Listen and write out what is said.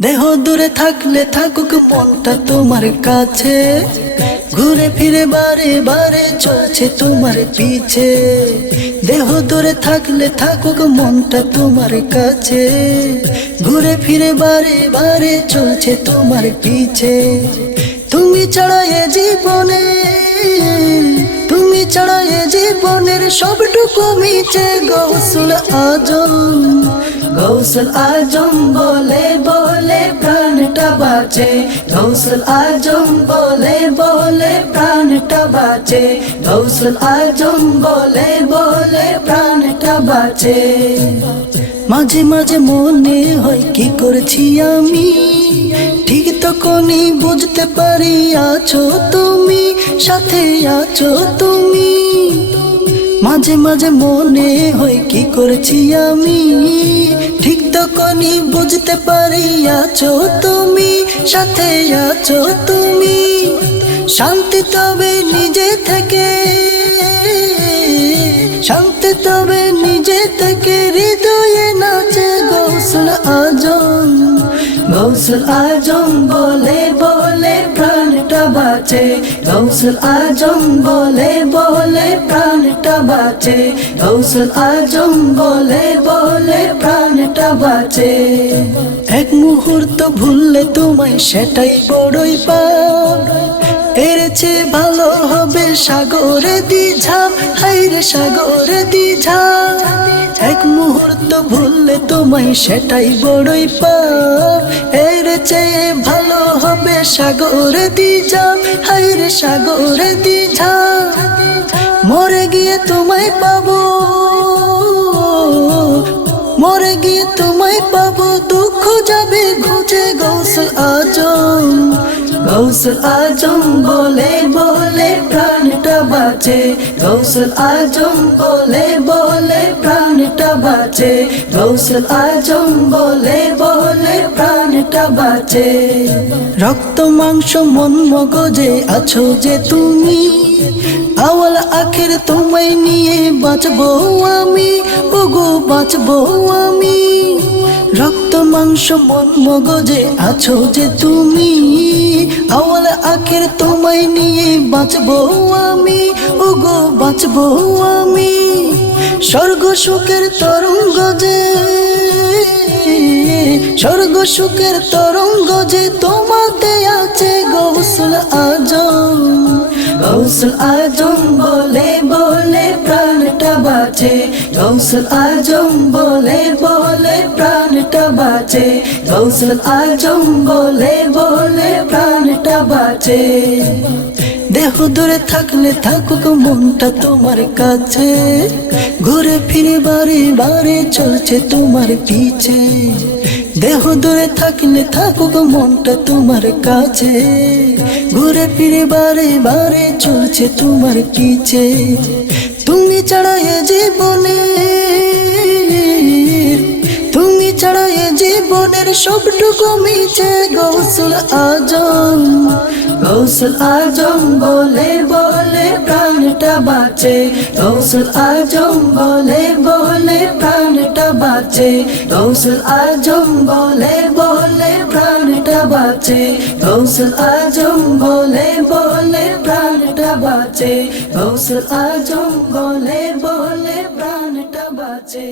দেহ দূরে থাকলে থাকুক মনটা তোমার কাছে, ঘুরে ফিরে বারে বারে চলছে তোমার পিছে। দেহ দূরে থাকলে থাকুক মনটা তোমার কাছে, ঘুরে ফিরে বারে বারে চলছে তোমার পিছে। তুমি ছাড়া এ জীবনে, তুমি ছাড়া এ জীবনের সবটুকু মিছে। গৌসুল আজম, গৌসুল আজম বলে বলে প্রাণটা বাঁচে। গৌসুল আজম বলে বলে প্রাণটা বাঁচে। গৌসুল আজম বলে বলে প্রাণটা বাঁচে। মাঝে মাঝে মনে হয় কি করছি আমি, ঠিক তখনই বুঝতে পারি আছো তুমি, সাথে আছো তুমি। মাঝে মাঝে মনে হয় কি করছি আমি, ঠিক তখনই বুঝতে পারি আছো তুমি, সাথে আছো তুমি। শান্তি তবে নিজে থেকে, শান্তি তবে নিজে থেকে হৃদয়ে নাচে গৌসুল আজম। গৌসুল আজম বলে বলে প্রাণটা বাঁচে। গৌসুল আজম বলে বলে প্রাণটা বাঁচে। গৌসুল আজম বলে বলে প্রাণটা বাঁচে। এক মুহূর্ত ভুললে তোমায় সেটাই বড়ই পাপ, এর চেয়ে ভালো হবে সাগরে দিঝাম, হাইরে সাগরে দিঝাম। এক মুহূর্ত ভুললে তোমায় সেটাই বড়ই পাপ, এর চেয়ে ভালো হবে সাগরে দিঝাম, হাইরে সাগরে দিঝাম। মরে গিয়ে তোমায় পাবো, মরে গিয়ে তোমায় পাবো, দুঃখ যাবে ঘুচে। গৌসুল আজম, গৌসুল আজম বলে বলে প্রাণটা বাঁচে। গৌসুল আজম বলে বলে প্রাণটা বাঁচে। গৌসুল আজম বলে বলে প্রাণটা বাঁচে। রক্ত মাংস মন মগজে আছো যে তুমি, আওয়াল আখের তোমায় নিয়ে বাঁচবো আমি, ওগো বাঁচবো আমি। রক্ত মাংস মন মগজে আছো যে তুমি, আওয়াল আখের তোমায় নিয়ে বাঁচবো আমি, ওগো বাঁচবো আমি। স্বর্গ সুখের তরঙ্গ যে, স্বর্গ সুখের তরঙ্গ যে তোমাতে আছে। গৌসুল আজম, গৌসুল আজম বলে বলে প্রাণটা বাঁচে। গৌসুল আজম বলে বলে প্রাণটা বাঁচে। গৌসুল আজম বলে বলে প্রাণটা বাঁচে। দেহ দূরে থাকলে থাকুক মনটা তোমার কাছে, ঘুরে ফিরে বারে বারে চলছে তোমার পিছে। দেহ দূরে থাকলে থাকুক মনটা তোমার কাছে, ঘুরে ফিরে বারে বারে চলছে তোমার পিছে। তুমি ছাড়া এ জীবনে, তুমি ছাড়া এ জীবনের সবটুকু মিছে। গৌসুল আজম, গৌসুল আজম বলে বলে প্রাণটা বাঁচে। গৌসুল আজম বলে বলে প্রাণটা বাঁচে। গৌসুল আজম বলে বলে প্রাণটা বাঁচে। গৌসুল আজম বলে বলে প্রাণটা বাঁচে। গৌসুল আজম বলে বলে প্রাণটা বাঁচে।